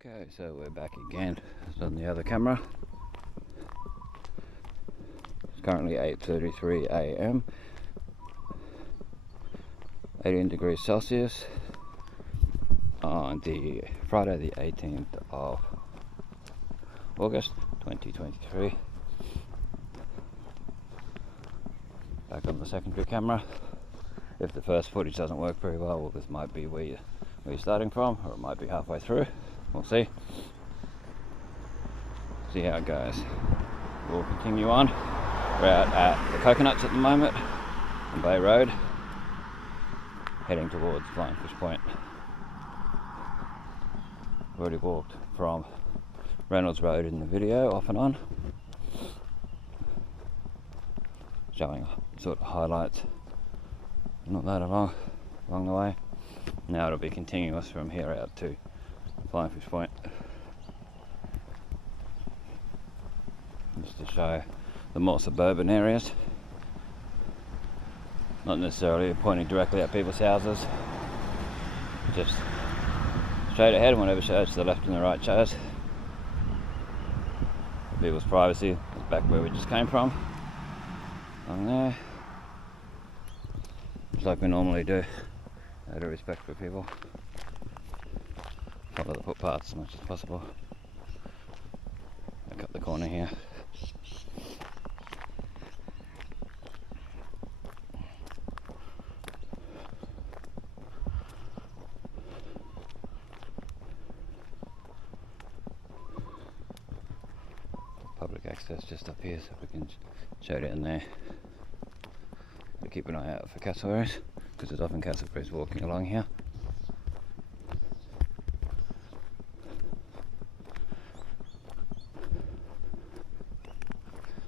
Okay, so we're back again. It's on the other camera. It's currently 8:33 a.m. 18 degrees Celsius on the Friday the 18th of August 2023. Back on the secondary camera. If the first footage doesn't work very well, this might be where you're starting from, or it might be halfway through. We'll see. See how it goes. We'll continue on. We're out at the Coconuts at the moment, on Bay Road, heading towards Flying Fish Point. We've already walked from Reynolds Road in the video, off and on, showing sort of highlights. Not that along the way. Now it'll be continuous from here out to Flying Fish Point. Just to show the more suburban areas. Not necessarily pointing directly at people's houses. Just straight ahead, and whatever shows to the left and the right shows. People's privacy is back where we just came from. Along there. Just like we normally do. Out of respect for people. Follow the footpaths as much as possible. I cut the corner here. Public access just up here, so we can show it in there. But keep an eye out for cassowaries, because there's often cassowaries walking along here.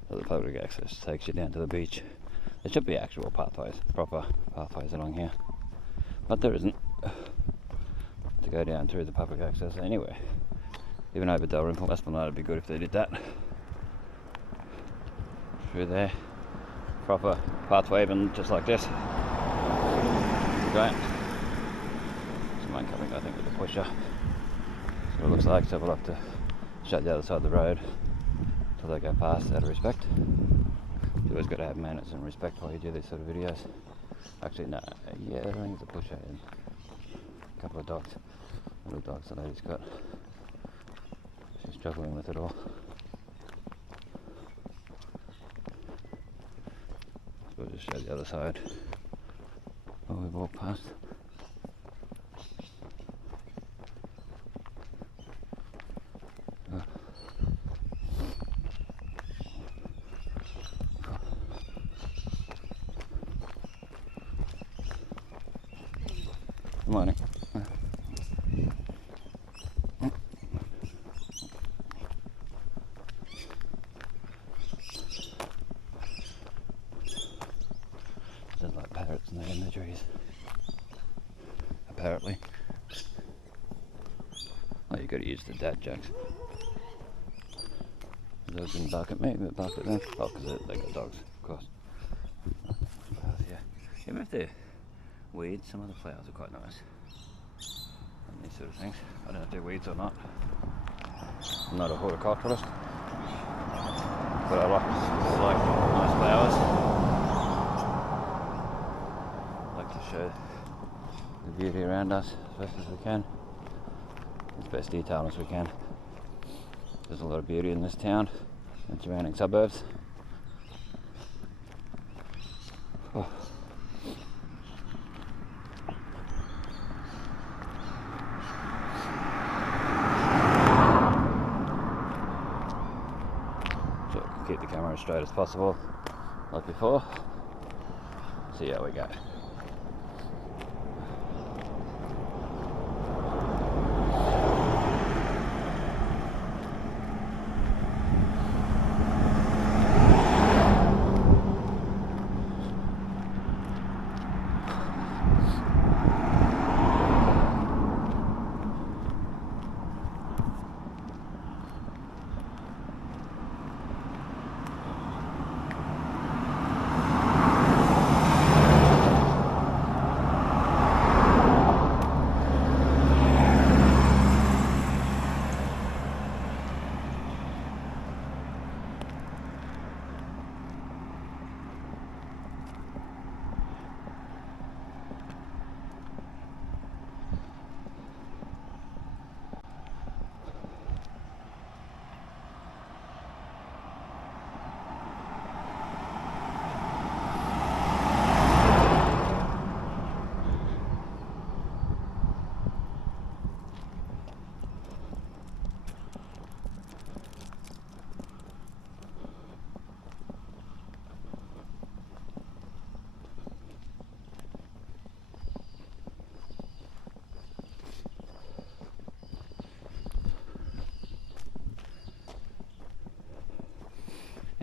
So the public access takes you down to the beach. There should be actual pathways, proper pathways along here, but there isn't, to go down through the public access anywhere. Even over Dalrymple Esplanade, it'd be good if they did that. Through there, proper pathway, even just like this. Great. Someone coming, I think, with a pusher. That's what it looks like, so we'll have to shut the other side of the road until they go past, out of respect. You always got to have manners and respect while you do these sort of videos. Actually, no, yeah, I think it's a pusher and a couple of dogs, little dogs the lady's got. She's struggling with it all. So we'll just show the other side while we walk past. Good morning. There's like parrots in the trees. Apparently. Oh, you got to use the dad jokes. Those didn't bark at me, but bark at them. Oh, because they got dogs, of course. Yeah. Even if they're weeds, some of the flowers are quite nice. And these sort of things. I don't know if they're weeds or not. I'm not a horticulturalist, but I like nice flowers. I like to show the beauty around us as best as we can, as best detail as we can. There's a lot of beauty in this town and surrounding suburbs. Oh. So keep the camera as straight as possible, like before. See how we go.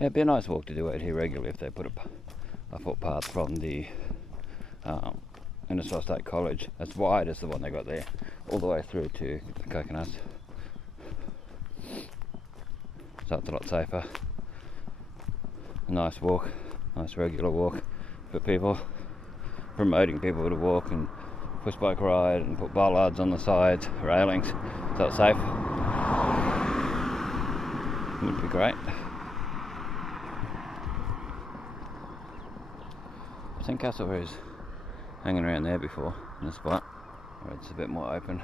Yeah, it'd be a nice walk to do out here regularly if they put a footpath from the Innisfail State College, as wide as the one they got there, all the way through to the coconuts. So it's a lot safer. A nice walk, nice regular walk for people. Promoting people to walk and push bike ride and put bollards on the sides, railings, so it's safe. It would be great. I think Castleberry's hanging around there before in a spot where it's a bit more open.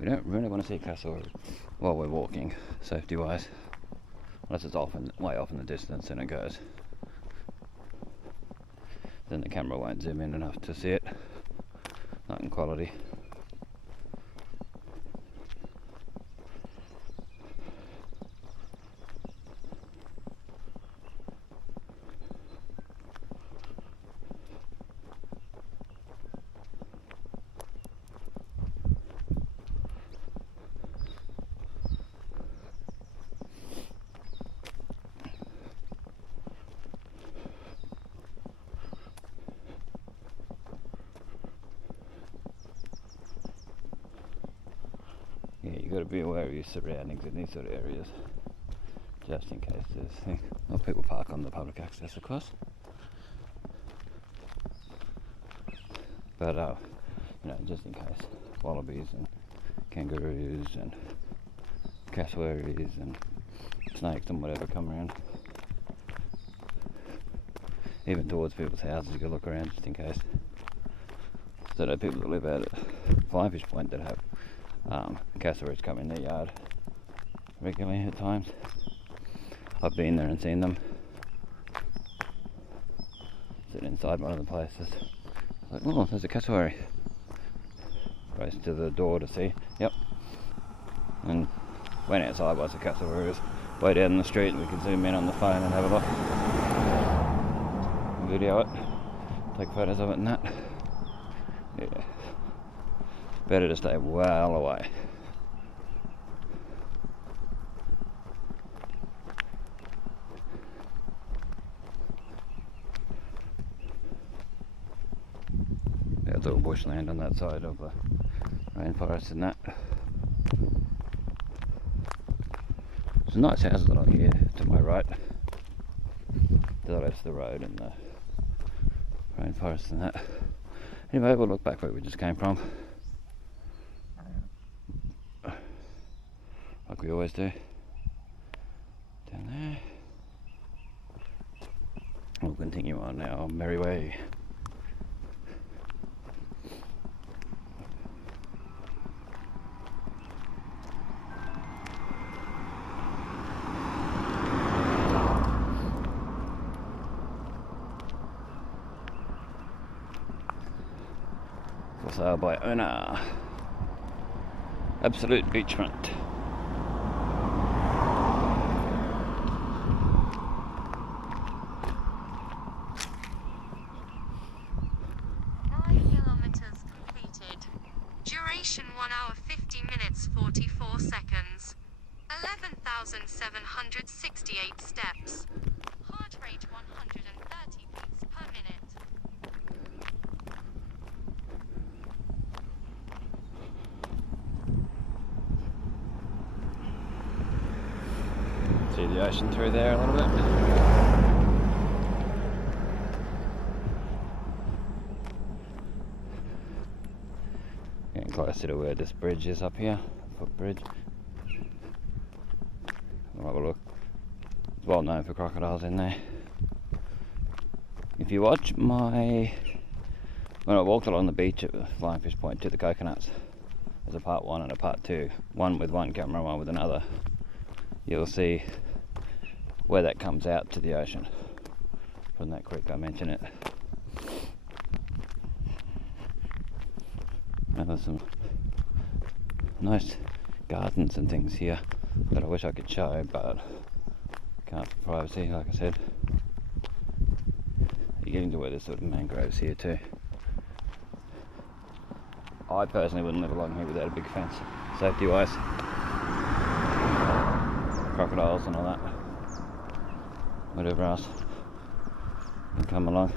We don't really want to see Castleberry while we're walking, safety wise, unless it's way off in the distance and it goes. Then the camera won't zoom in enough to see it, not in quality. Yeah, you've got to be aware of your surroundings in these sort of areas, just in case there's things. Well, people park on the public access, of course. But, you know, just in case, wallabies and kangaroos and cassowaries and snakes and whatever come around. Even towards people's houses, you can look around just in case. So there are people that live out at Flying Fish Point that have cassowaries come in their yard regularly at times. I've been there and seen them sitting inside one of the places. Like, oh, there's a cassowary. Raced to the door to see. Yep. And went outside whilst the cassowary was way down the street, and we could zoom in on the phone and have a look. Video it. Take photos of it and that. Yeah. Better to stay well away. Yeah, it's all bushland on that side of the rainforest and that. Some nice houses along here to my right. To the left of the road and the rainforest and that. Anyway, we'll look back where we just came from. Like we always do. Down there. We'll continue on our merry way. For sale by owner. Absolute beachfront. Duration 1 hour 50 minutes 44 seconds. 11,768 steps. Heart rate 130 beats per minute. See the ocean through there a little bit. Getting closer to where this bridge is up here, footbridge. We'll have a look. It's well known for crocodiles in there. If you watch when I walked along the beach at Flying Fish Point to the coconuts, there's a part 1 and a part 2, one with one camera, one with another. You'll see where that comes out to the ocean from that creek I mentioned it. Now there's some nice gardens and things here that I wish I could show, but can't for privacy, like I said. You're getting to where there's sort of mangroves here too. I personally wouldn't live along here without a big fence, safety wise. crocodiles and all that, whatever else can come along.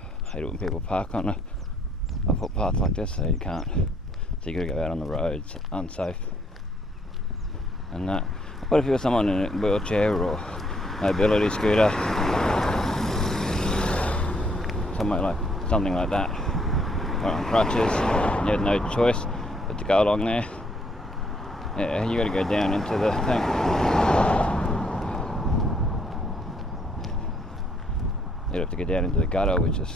I hate it when people park on a footpath like this, so you can't. So you got to go out on the roads, unsafe. And that. What if you're someone in a wheelchair or mobility scooter, something like that, or on crutches, and you had no choice but to go along there? Yeah, you got to go down into the thing. You'd have to go down into the gutter, which is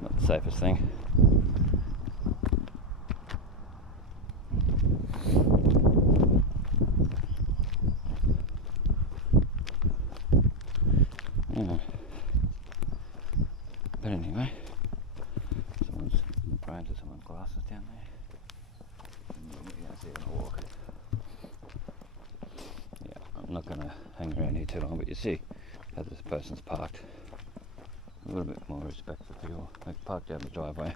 not the safest thing. Yeah. But anyway, someone's praying to someone's glasses down there. You don't see it on a walk. Yeah, I'm not going to hang around here too long, but you see how this person's parked. A little bit more respect for people. They park down the driveway.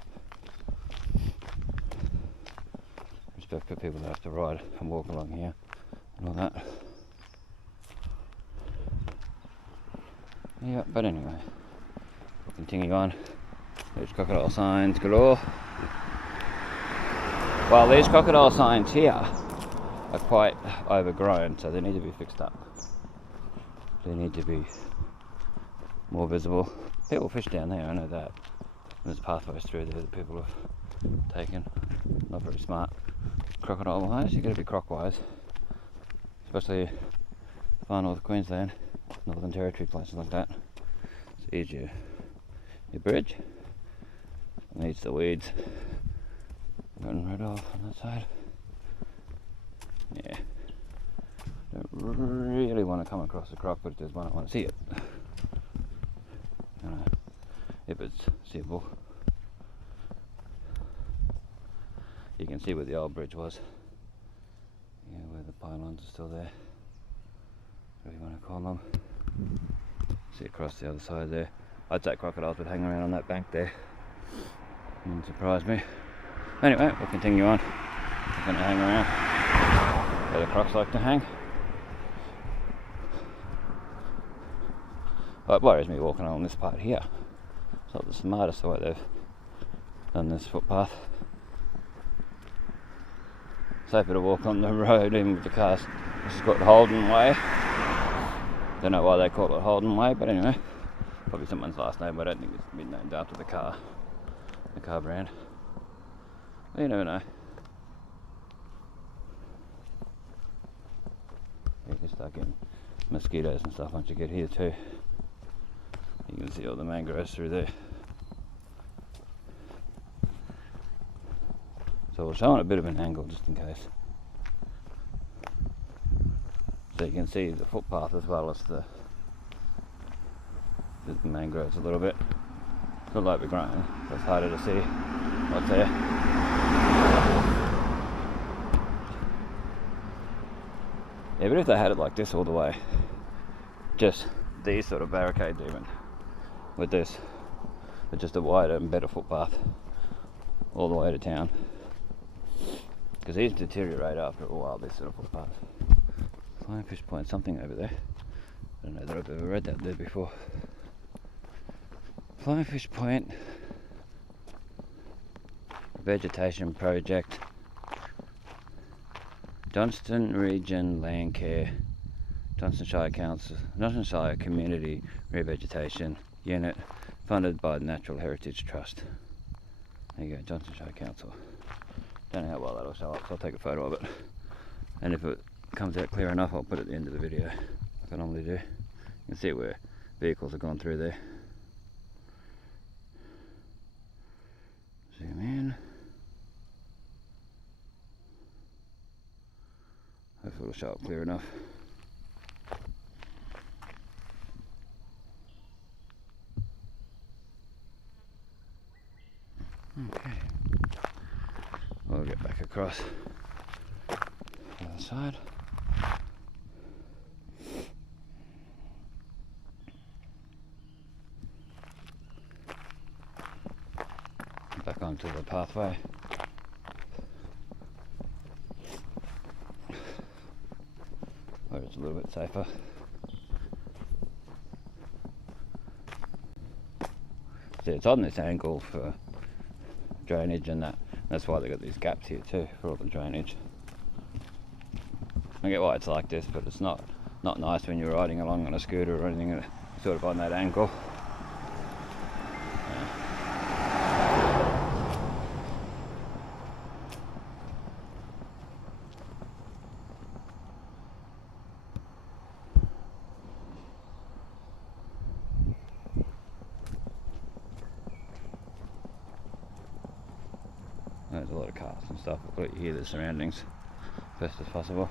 Respect for people that have to ride and walk along here and all that. Yeah, but anyway, we'll continue on. There's crocodile signs galore. Well, these crocodile signs here are quite overgrown, so they need to be fixed up. They need to be more visible. People fish down there, I know that. There's pathways through there that people have taken. Not very smart. Crocodile wise, you gotta be croc wise. Especially far north Queensland, Northern Territory, places like that. So here's your bridge. It needs the weeds gotten rid of on that side. Yeah. Don't really want to come across a croc, but if there's one, I want to see it. If it's seeable. You can see where the old bridge was. Yeah, where the pylons are still there. Whatever you want to call them. See across the other side there. I'd say crocodiles would hang around on that bank there. Wouldn't surprise me. Anyway, we'll continue on. We're going to hang around where the crocs like to hang. Well, it worries me walking along this part here. It's not the smartest way they've done this footpath. Safer to walk on the road even with the cars. This is called Holden Way. Don't know why they call it Holden Way, but anyway, probably someone's last name. I don't think it's been named after the car brand. Well, you never know. You can start getting mosquitoes and stuff once you get here too. You can see all the mangroves through there. So we'll show on a bit of an angle just in case. So you can see the footpath as well as the mangroves a little bit. It's not like we're growing, so it's harder to see what's there. Yeah, but if they had it like this all the way, just these sort of barricades even, with this, but just a wider and better footpath all the way to town. Because these deteriorate after a while, this sort of footpath. Flying Fish Point, something over there. I don't know that I've ever read that there before. Flying Fish Point Vegetation Project, Johnston Region Land Care, Johnston Shire Council, Johnston Shire Community Revegetation Unit, funded by the Natural Heritage Trust. There you go, Johnston Shire Council. Don't know how well that'll show up, so I'll take a photo of it. And if it comes out clear enough, I'll put it at the end of the video, like I normally do. You can see where vehicles have gone through there. Zoom in. Hopefully it'll show up clear enough. Okay. We'll get back across the other side. Back onto the pathway. much a little bit safer. See, it's on this angle for drainage and that. That's why they got these gaps here too, for all the drainage. I get why it's like this, but it's not nice when you're riding along on a scooter or anything sort of on that angle. There's a lot of cars and stuff. I'll let you hear the surroundings best as possible.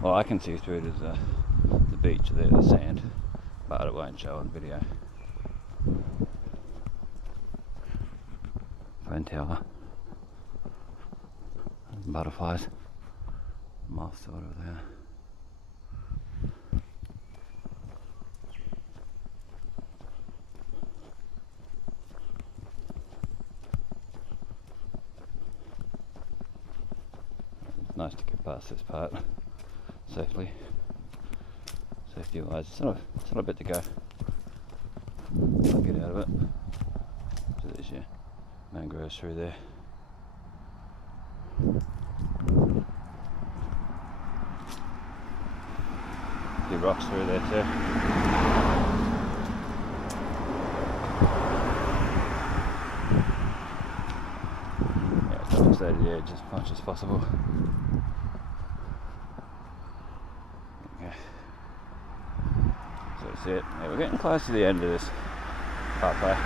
Well, I can see through to the beach there, the sand, but it won't show on video. Phone tower. Butterflies. Moths sort of there. Nice to get past this part safely, safety wise. It's not a bit to go. I'll get out of it. So there's your mangroves through there. A few rocks through there too. Yeah, try to stay to the edge as much as possible. So that's it. Yeah, we're getting close to the end of this pathway.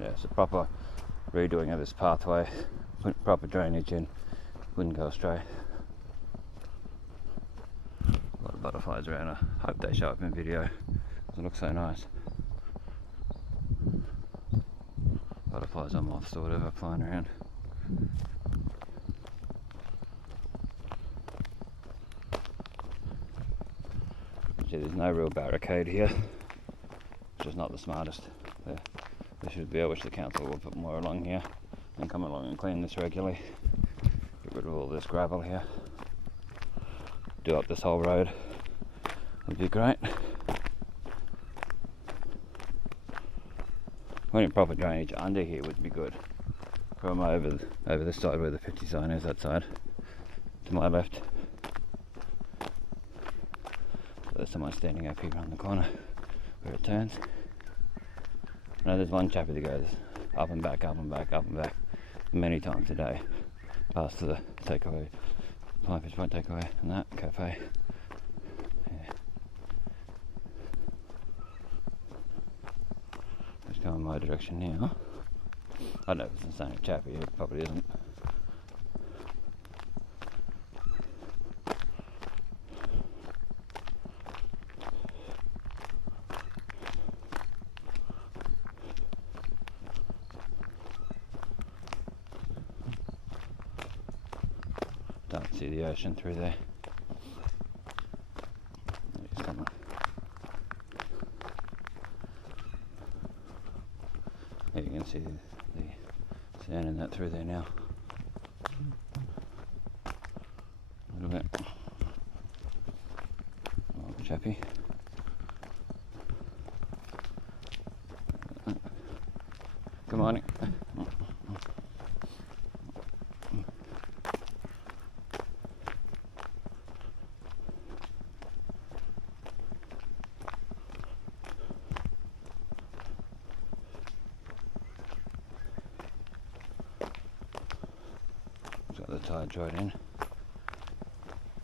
Yeah, it's a proper redoing of this pathway, put proper drainage in, wouldn't go astray. A lot of butterflies around. I hope they show up in video, because it looks so nice. Butterflies or moths or whatever flying around. There's no real barricade here, which is not the smartest. They should be. I wish the council would put more along here and come along and clean this regularly. Get rid of all this gravel here. Do up this whole road. Would be great. Putting proper drainage under here would be good. From over this side where the 50 sign is, that side, to my left. There's someone standing up here around the corner where it turns. I know there's one chappie that goes up and back, up and back, up and back many times a day past the takeaway, Flying Fish Point takeaway and that cafe. Yeah. Let's go in my direction now. I don't know if it's the same chappie, it probably isn't. Don't see the ocean through there. There's someone. There you can see the sand and that through there now. A little bit. Oh, chappie. Good morning. The tide's right in.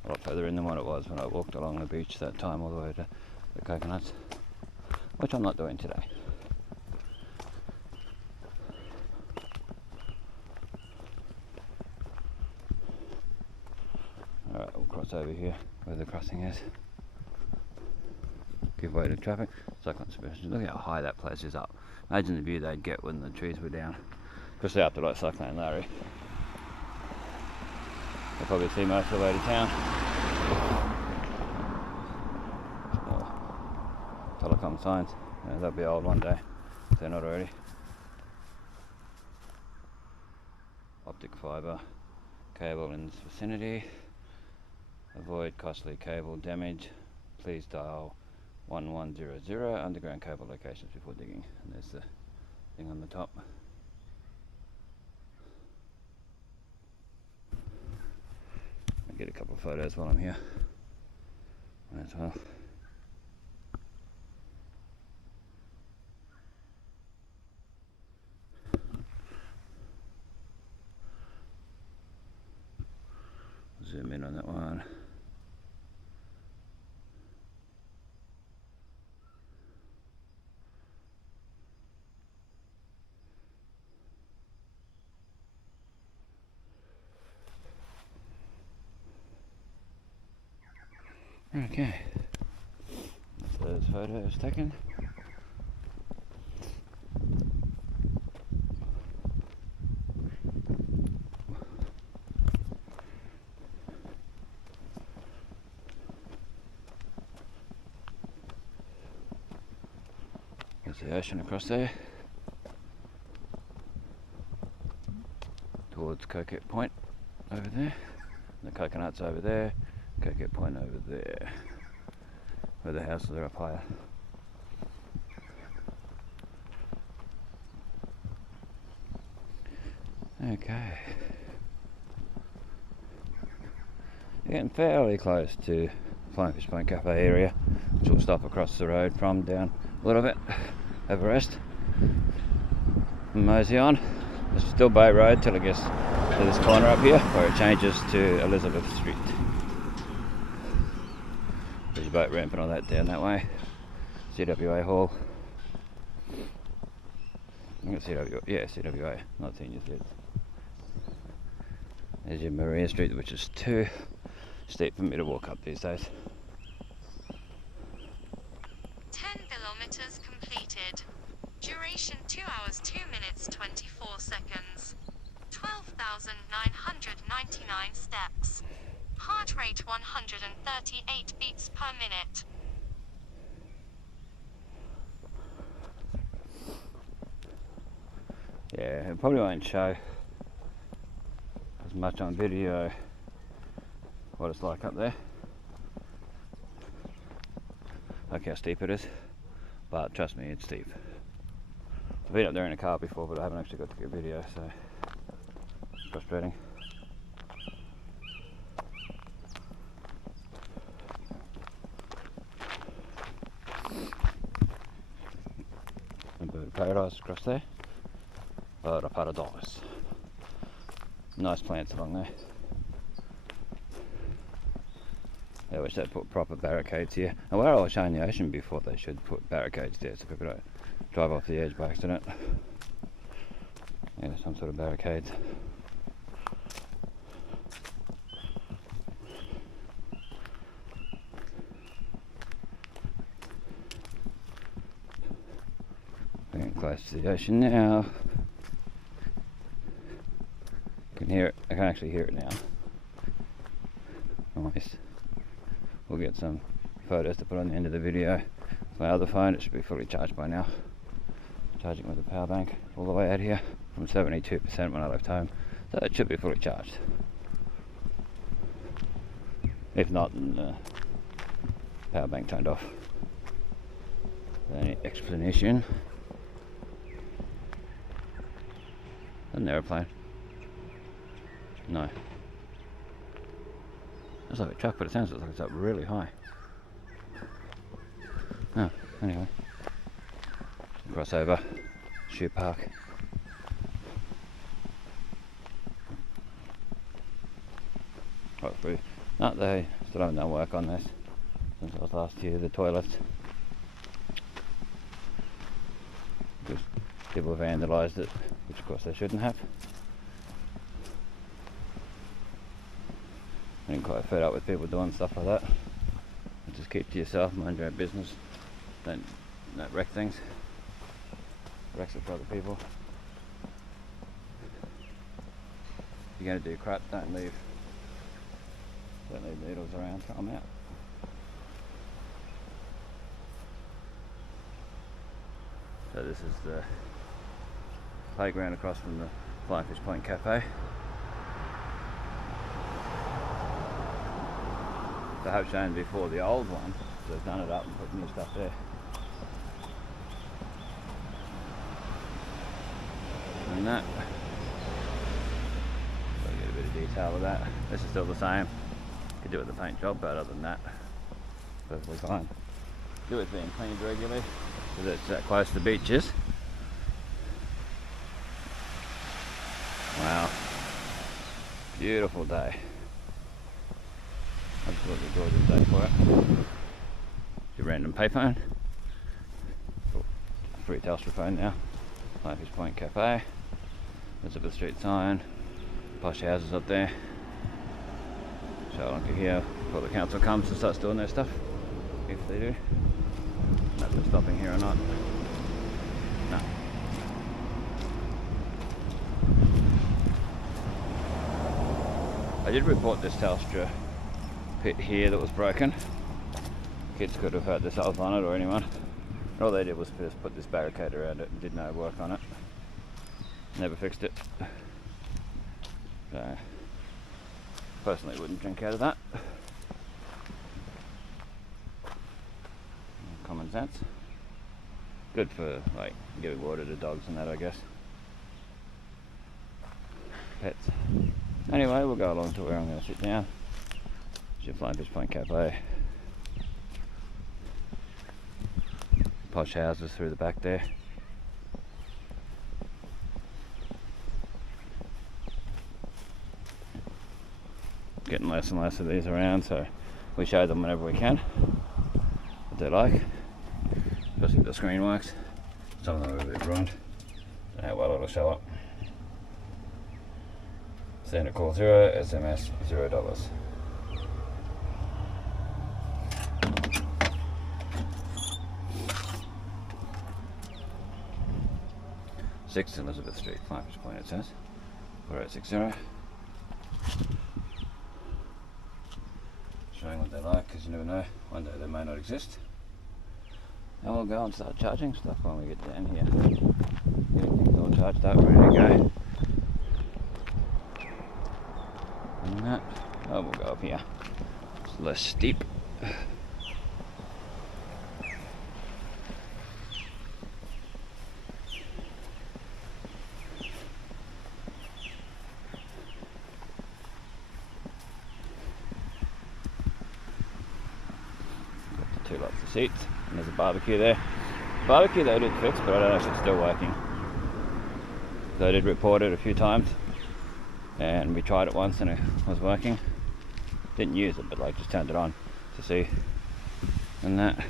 A lot further in than what it was when I walked along the beach that time all the way to the coconuts, which I'm not doing today. Alright, we'll cross over here where the crossing is. Give way to traffic. Cyclone supervision. Look how high that place is up. Imagine the view they'd get when the trees were down, especially after like Cyclone Larry. They'll probably see most of the way to town. Oh, telecom warning signs. They'll be old one day if they're not already. Optic fibre cable in this vicinity. Avoid costly cable damage. Please dial 1100 underground cable locations before digging. And there's the thing on the top. I'll get a couple of photos while I'm here as well. Zoom in on that one. Okay, that's those photos taken. There's the ocean across there towards Coquette Point over there. The coconuts over there. Coquette Point over there, where the houses are up higher. Okay, you're getting fairly close to Flying Fish Point Cafe area, which will stop across the road from down a little bit, have a rest, and mosey on. There's still Bay Road till it gets to this corner up here, where it changes to Elizabeth Street. There's a boat ramp and all that down that way. CWA Hall. I think it's CWA, not Senior City. There's your Maria Street, which is too steep for me to walk up these days. 10 kilometers completed. Duration 2 hours 2 minutes 24 seconds. 12,999 steps. Heart rate 138 beats per minute. Yeah, it probably won't show as much on video what it's like up there. Look how steep it is, but trust me, it's steep. I've been up there in a car before, but I haven't actually got to get video, so it's frustrating. Bird of paradise across there. Bird of paradise. Nice plants along there. I wish they'd put proper barricades here. And where I was showing the ocean before, they should put barricades there so people don't drive off the edge by accident. Yeah, some sort of barricades. Getting close to the ocean now. Can hear it. I can actually hear it now. Nice. We'll get some photos to put on the end of the video. My other phone, it should be fully charged by now. Charging with a power bank all the way out here from 72% when I left home, so it should be fully charged. If not, then the power bank turned off. Any explanation? An aeroplane? No. It's like a truck, but it sounds like it's up really high. Oh, anyway. Cross over, Shoe Park. Right through. No, they still haven't done work on this since I was last here. The toilets. Because people have vandalised it, which of course they shouldn't have. I'm quite fed up with people doing stuff like that. Just keep to yourself, mind your own business. Don't wreck things. Wrecks it for other people. If you're going to do crap, don't leave needles around, throw them out. this is the playground across from the Flying Fish Point Cafe. So I have shown before the old one, so they've done it up and put new stuff there. And that, so get a bit of detail of that. This is still the same. Could do it with the paint job, but other than that, perfectly fine. Do it being cleaned regularly, because it's that close to beaches. Wow, beautiful day. Absolutely gorgeous day for it. Your random payphone. Free Telstra phone now. Flying Fish Point Cafe. Elizabeth Street sign. Posh houses up there. Charlotte here before the council comes and starts doing their stuff. If they do. Not they're stopping here or not. No. I did report this Telstra pit here that was broken. Kids could have hurt themselves on it or anyone. And all they did was just put this barricade around it and did no work on it. Never fixed it. So, personally wouldn't drink out of that. Common sense. Good for like giving water to dogs and that, I guess. Pets. Anyway, we'll go along to where I'm going to sit down. It's your Flying Fish Point Cafe. Posh houses through the back there. Getting less and less of these around, so we show them whenever we can what they're like, especially if the screen works. Some of them are a bit ruined. Don't know how well it'll show up. Send a call 0, SMS $0. Six Elizabeth Street, Flying Fish Point, it says 4860. Showing what they like, because you never know, one day they may not exist. And we'll go and start charging stuff when we get down here. Getting things all charged up, ready to go. And that, oh, we'll go up here. It's less steep. Two lots of seats, and there's a barbecue there. Barbecue they did fix, but I don't know if it's still working. So I did report it a few times, and we tried it once and it was working. Didn't use it, but like just turned it on to see. And that,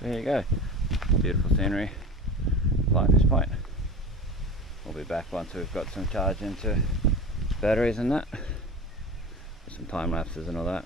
there you go. Beautiful scenery, Flying Fish Point. We'll be back once we've got some charge into batteries and that. Some time lapses and all that.